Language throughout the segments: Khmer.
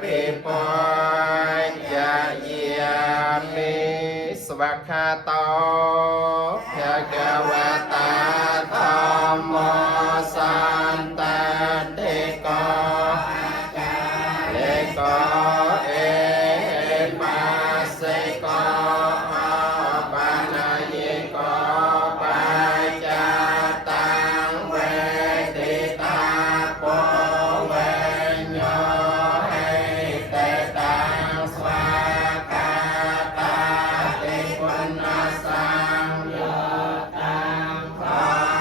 ปิปอยะเยียมิสวัคคาโตภะคะวะตาธัมโมสันตันติโกเลโกเอปัสสโกปานายิโกปัจจตังเวทิตาโปเวญโยเตตังสวากาตาติปุณณสังโยตังธร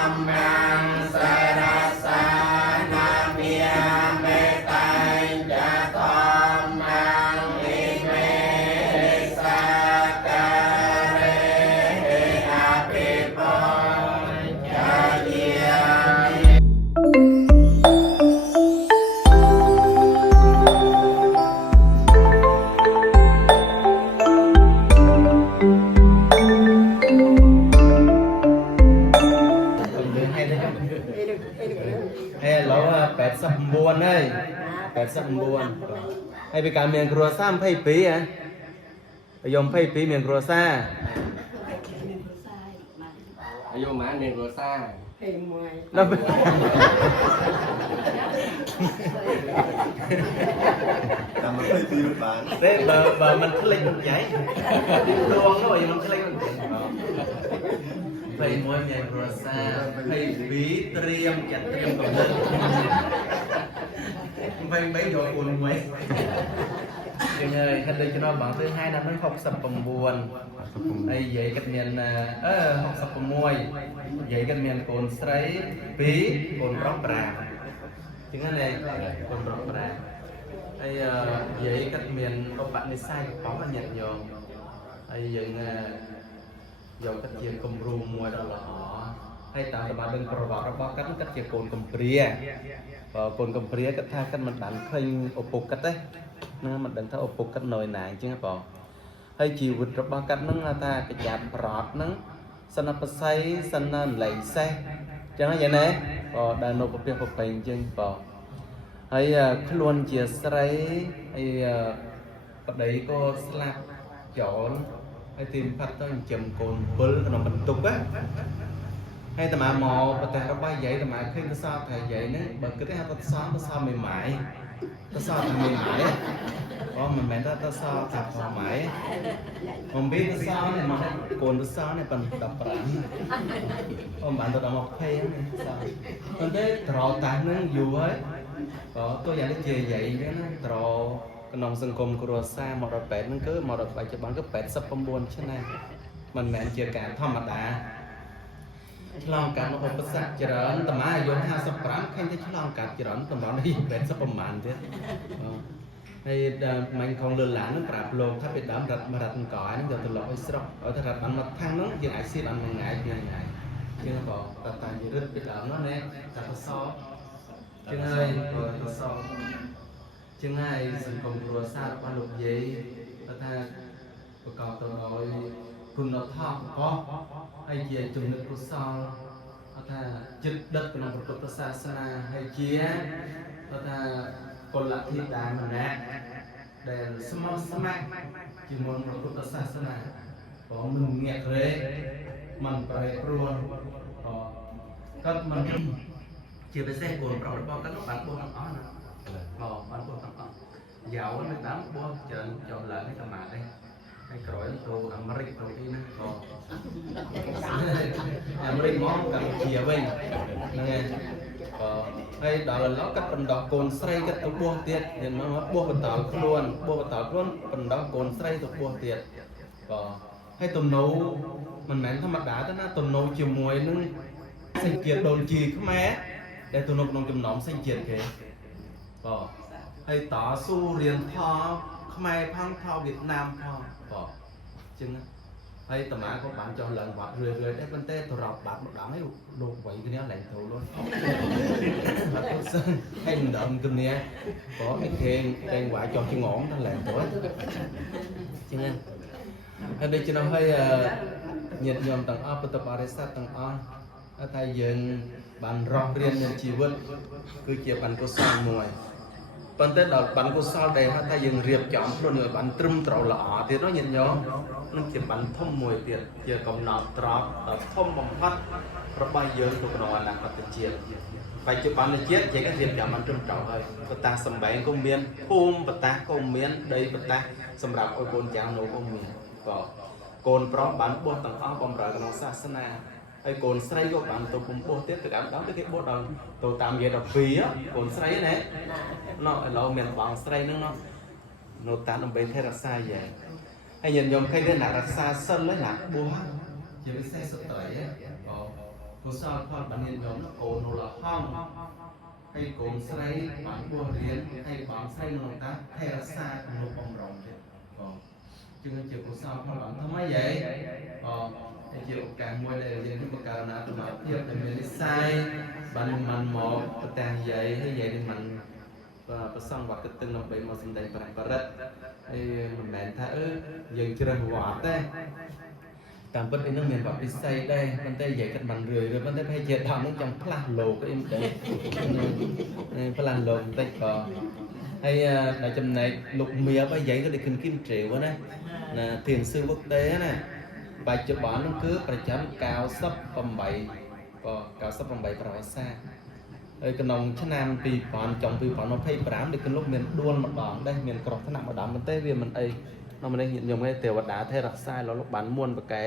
รมังสรสานามิยาเมตัญญะธรรมังอิเมสักการะอภิปุญญาเยียมิ hay là 89 đây 89 hay bị cả miền cua sa hay pí à bây giờ hay pí miền cua sa bây giờ má miền cua sa nó làm một cái phim bản đấy bờ mình click một giấy luôn nó vậy mình click một giấy phải mua miền cua sa phải bí triêm chặt triêm còn hơn phải mấy giờ cuốn mấy Đừng ơi, hình như cho nó bằng thứ 2 năm nó học sập bầm buồn đây vậy cách miền học sập bầm môi vậy cách miền cồn sấy bí cồn róc bạc chứng này cồn róc bạc đây vậy cách miền có bạn đi sai có mà nhận nhường đây vậy giờ cách chia cầm rum môi đó là họ hay tạo ra bên cồn bạc nó cách cách chia cồn cầm pria cồn cầm pria cách tha cách mình đánh khinh ốp cách đấy nó mình đánh thao ốp cách nồi nải chứ hả bỏ hay chiều vượt ra bao cách nó ta cái chạm bọt nó sân áp say sân lầy xe chẳng vậy nè đàn nộp tiền phục hình chứ bỏ hay luôn chia sấy hay đấy có slap chỗ hay tìm phát tới chầm cồn bự nó mình tục á hay ta mà mò và ta bay vậy ta mà khi ta sao thầy vậy nữa bởi cái ta sao mềm mại ta sao mềm mại mình mẹ ta sao thật thoải mái không biết ta sao này mà cồn ta sao này còn đập rắn bạn ta đọc một phê này sao con thấy trò tàn nó dù ấy tôi dạy nó chê vậy cái nó trò cái nòng sân cồn của xa một đợt bẹt nó cứ một đợt bẹt cho bạn cứ bẹt sắp bom buồn chứ này mình mẹ chê cả thom mặt đá lòng cả nó hộp sạch chờ ấn tầm á vô 58 khanh thấy lòng cả chờ ấn tầm đó đi bẹt sắp bom màn thế hay mình không lừa lãng nó bạp lồn tháp bị đám đặt mà đặt cỏ nó giờ từ lọ sọc ở thật đặt bắn mặt thang nó dừng ai xí làm ngại như này chứ nó bỏ tập tài gì rất bị đám nó nè cả nó so chứ ngay rồi nó so chứ ngay sự cùng rùa xa qua lục gì ta tha và cầu từ rồi cùng nó thọ có hay về chừng nước của so ta tha chích đất của nó của ta xa xa hay chia ta tha còn lại thì đàn mình nè để smart chỉ muốn một chút xa xa này có mình nghe thế mình phải luôn các mình chỉ phải xem buồn rồi bao các bạn buồn nó nè bạn buồn nó giàu nó đám buồn chọn chọn lại cái tầm mạng đây hay cõi đồ America đầu tiên America món cầm chìa bên nghe hay đó là nó các phần đó cồn say các tụ buông tiệt hiện mà buông phần tảo luôn phần đó cồn say tụ buông tiệt hay tụm nấu mình mến thăm mặt đá đó na tụm nấu chiều muối nó xanh kiệt đồn chì không mé để tụm nấu nông chùm nóng xanh kiệt kì hay tỏ su riêng thọ Khmer phăng thọ Việt Nam thọ chừng hay tầm á có bạn cho lần hoặc rười đấy bên tê tôi rọc bạc một đám ấy đồ vậy cái này lạnh thầu luôn hay mình đậm cái này có cái khen quả cho cái ngón nó lạnh thầu chứ nghe ở đây cho nó hơi nhiệt nhom tầng A tập aresa tầng A thay dựng bàn rọc riêng nên chỉ vượt cứ chia bàn có sang mùi ប៉ុន្តែដល់បានកុសលដែលថាយើងរៀបចំខ្លួនឲ្យបានត្រឹមត្រូវល្អទៀតនោះញាតិញោមនឹងជាបានធំមួយទៀតជាកំណត់ត្រប់ដ៏ធំបំផុតរបស់យើងទៅក្នុងអនាគតជាតិបច្ចុប្បន្នជាតិយើងក៏រៀបចំបានត្រឹមត្រូវហើយបតាសម្បែងក៏មានភូមិបតាក៏មានដីបតាសម្រាប់ឲ្យកូនចៅនោះក៏មានក៏កូនប្រុសបានបួសទាំងអស់បំរើក្នុងសាសនាហើយកូនស្រីក៏បានទៅពំពោះទៀតទៅដល់ដល់គេបួសដល់ទៅតាមយា12កូនស្រីណាណោះឥឡូវមានបងស្រីហ្នឹងណោះនៅតាមដើម្បីថែរក្សាយ៉ាងហើយញាតិញោមឃើញទេណារក្សាសិលណាបួសជាពិសេសស្ត្រីក៏កុសលផលបានញាតិញោមកូននៅលហំហើយកូនស្រីបានបួសរៀនហើយបងស្រីនៅតាមថែរក្សានៅបំរុងទៀតក៏ជាកុសលផលបានថ្មីហីក៏ជាឱកាសមួយដែលយើងនឹងបង្កើនអាទិភាពដែលមាននិស្ស័យបានមិនមកប្រតាំងយាយហើយយាយនឹងមិនប្រសងវត្តកឹងដើម្បីមកសម្ដែងបរិបរិទ្ធហើយមិនមែនថាយើងជ្រើសវត្តទេតាមពិតនេះមានបទពិស័យដែរប៉ុន្តែនិយាយគាត់មិនរឿយប៉ុន្តែប្រហែលជាដល់នឹងចង់ផ្លាស់លោកអីមិនដឹងផ្លាស់លោកបន្តិចក៏ហើយដល់ចំណែកលោកមៀបហើយនិយាយក៏ដូចគិនគីមជ្រាវណាទៀនsư quốc tếណាបច្ចុប្បន្ននោះគឺប្រចាំ98ក៏98ប្រវត្តិសាស្ត្រហើយក្នុងឆ្នាំ2000ចុង2025ដូចកលោកមានដួលម្ដងដែរមានក្រោះថ្នាក់ម្ដងប៉ុន្តែវាមិនអីនៅម្នេះខ្ញុំឯងទេវតាថែរក្សាលោកបានមួនប្រកែ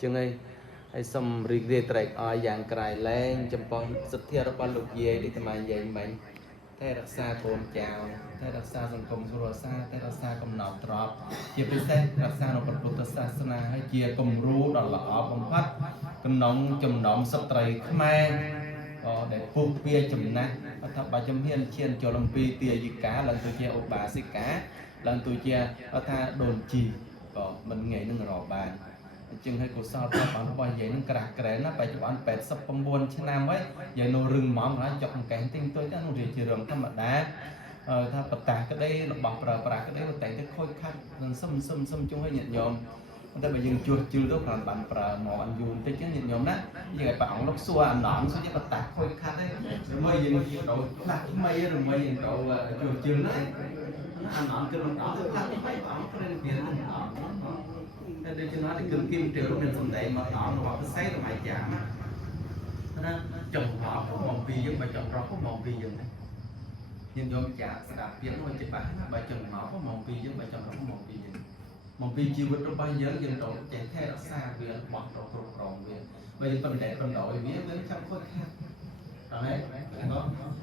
ជាងហើយសូមរីករាយត្រេកអរយ៉ាងក្រៃលែងចំពោះសទ្ធារបស់លោកយាយដែលតាមយាយមិញថែរក្សាកូនចៅថែរក្សាសង្គមគ្រួសារថែរក្សាកំណត់ទ្របជាពិសេសរក្សានៅពុទ្ធសាសនាហើយជាគំរូដ៏ល្អបំផុតក្នុងចំណោមស្ត្រីខ្មែរដែលពុះវាចំណាស់ថាបើជំហានឈានចូលអំពីទាយិកាឡើងទៅជាឧបាសិកាឡើងទៅជាថាដូនជីក៏មិនងាយនឹងរកបានអញ្ចឹងហើយកុសលផលរបស់យាយនឹងក្រាស់ក្រែលណាបច្ចុប្បន្ន89ឆ្នាំហើយយាយនៅរឹងម៉ងហើយចុកអង្កេងទិញទុយទៅនោះជារឿងធម្មតាថាបតាក្តីរបស់ប្រើប្រាស់ក្តីតែទៅខូចខាត់នឹងសឹមជុំឲ្យញាតិញោមតែបើយើងជួសជិលទៅគ្រាន់បានប្រើមកអញ្យូរបន្តិចញាតិញោមណាយើងឲ្យព្រះអង្គលោកសួរអាណងសួរជាបតាខូចខាត់ហើយមើលយើងទៅផ្លាស់ថ្មីឬមួយយើងទៅជួសជិលណាអាណងគឺមិនដល់ទៅផ្លាស់ថ្មីព្រះអង្គព្រមមានអាណងតែដូចជាណាគឺគីមទៅមានសំដែងមកដល់របស់ផ្សេងសម័យចាស់ណាចំហមកពីយើងបើចំរកមកពីយើងណាយើងយកចាក់ស្ដាប់ពាក្យនោះច្បាស់ណាបើចំហមកពីយើងបើចំរកមកពីយើងមកពីជីវិតរបស់យើងត្រូវចេះថែរក្សាវាបោះទៅគ្រប់គ្រងវាបើយើងប៉ុន្តែបណ្ដោយវាចាំខូចខាតអត់ទេ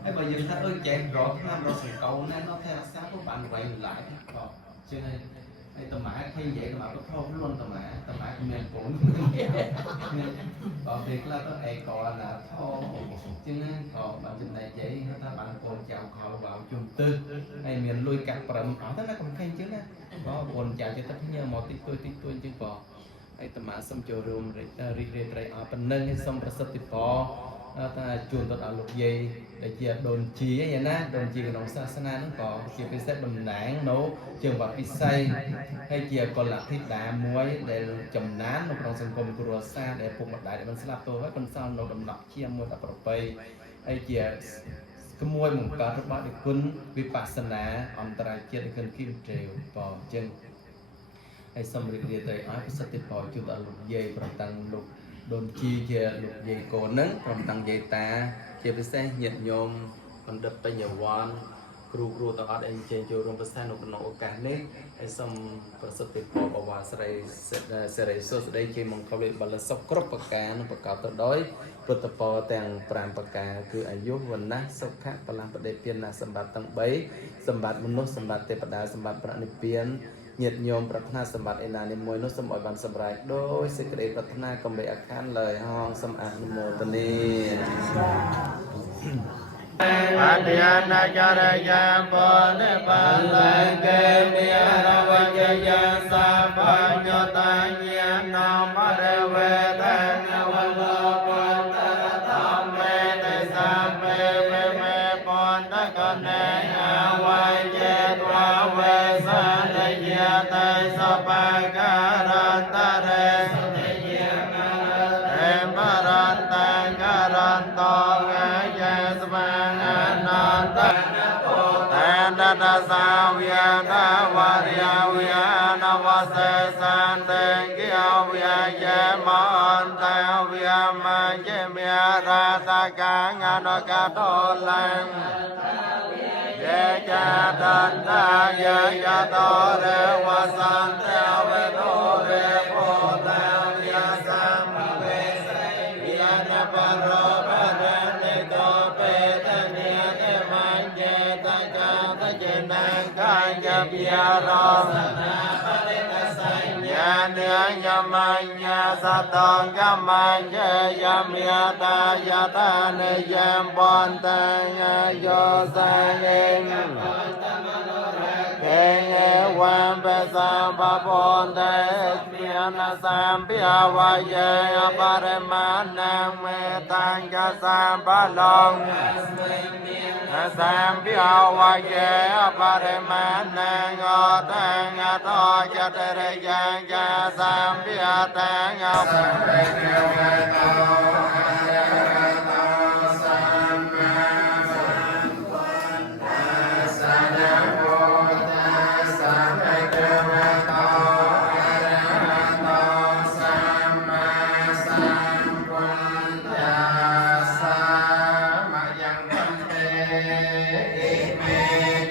ហើយបើយើងថាចេះរកខ្លាំងរកសង្កោណានោះថែរក្សាទៅបានໄວឡាយក៏ជាងហើយតម៉ាឃើញនិយាយតម៉ាក៏ធំខ្លួនតម៉ាមានកូនក៏ពេលខ្លះទៅឯកណាធំជាងក៏បានចំណែកជ័យថាបានកូនចៅខលវ៉ាវជុំទឹះហើយមានលុយកាក់ប្រឹមអត់ទេណាកំខេងជាងណាក៏កូនចៅចិត្តញើមកតិចតួចជាងក៏ហើយតម៉ាសុំចូលរួមរីករាយត្រេកអរប៉ុណ្ណឹងហើយសុំប្រសិទ្ធពរថាជួនទៅដល់លោកយាយដែលជាដូនជីឯណាដូនជីក្នុងសាសនាហ្នឹងក៏ជាពិសេសតំណាងនៅជាវត្តពិស័យហើយជាកុលធិតាមួយដែលចំណាននៅក្នុងសង្គមគ្រួសារដែលពុកម្ដាយដែលបានស្លាប់ទៅហើយបន្សល់នៅដំណក់ជាមួយដល់ប្រពៃហើយជាក្មួយបង្កើតរបស់ដឹកគុណវិបស្សនាអន្តរជាតិដឹកគុណគីមត្រេវក៏អញ្ចឹងហើយសូមរីករាយទៅឲ្យប្រសិទ្ធពរជូនដល់លោកយាយប្រតាំងលោកដូនជីជាលោកយាយកូនហ្នឹងព្រមទាំងយាយតាជាពិសេសញាតិញោមបណ្ឌិតបញ្ញវន្តគ្រូទាំងអស់ដែលអញ្ជើញចូលរួមប្រសាសន៍នៅក្នុងឱកាសនេះហើយសូមប្រសិទ្ធពរបវរស្រីសេរីសុខស្ដីជាមង្គលបលសុខគ្រប់ប្រការនឹងប្រកបទៅដោយពុទ្ធពរទាំង5ប្រការគឺអាយុវណ្ណៈសុខៈបលៈបដិពានសម្បត្តិទាំង3សម្បត្តិមនុស្សសម្បត្តិទេវតាសម្បត្តិប្រនិព្វានញាតិញោមប្រាថ្នាសម្បត្តិឯណានីមួយនោះសូមឲ្យបានសម្រេចដោយសេចក្តីប្រាថ្នាកុំបីអាខានឡើយហងសូមអនុមោទនាអធិយានចរយាបុនិបាលកេមិរវជយសាបញ្ញតញ្ញាណមរវេតនវលោកន្តរធម្មេតិសាមេវិមេបន្តកនេអវជេតវវេសនយតេសបការន្តរេសនយអមរន្តការន្តោ สาวิยนาวาริยวิยนาวาเสสันเตกิอวิยเยมันเตวิยมันเจมิราตากังอนกาโตลังเยจาตันตาเยจาโตเรวสันเตเวโตเรโพเตวิยสัมเวสวิยนปโรปะเรนิโตเปตเนียเตมันเจตจาตเจนังกัญญาปิยโรสนาปริตสัญญาเนือยมัญญาสัตตังยมัญเจยมิยตายตาเนยมปอนตังโยสังเองเอวันเปสัมปปนเตมิยนาสัมปิอวายเยอปะเรมานังเมตังกัสสัมปะลงสัมปิอวายเยอปะเรมานังอตังอโตจเตเรยังกัสสัมปิอตังอสัมเปเกวะโตอะระหะโตสัมมาสัมพุทธัสสะนะโมตัสสะภะคะวะโตอะระหะโตสัมมาสัมพุทธัสสะมะยังพันเตอิเม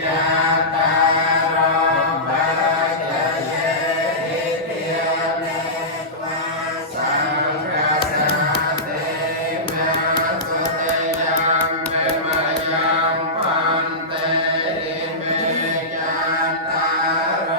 จัตตารโภจเยอิติยเมวะสังฆาสาเตมะสุเตยังเมมะยังพันเตอิเมจัตตารโภ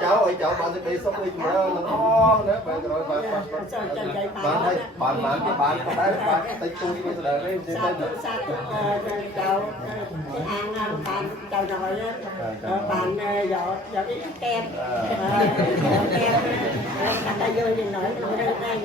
cháu ơi cháu bạn sẽ bị sốc đi mà nó ngon nữa bạn rồi bạn có đấy bạn tay tôi bây giờ đây trên tay được cháu ăn cháu nói bạn giờ đi kem kem ta vô thì nói đây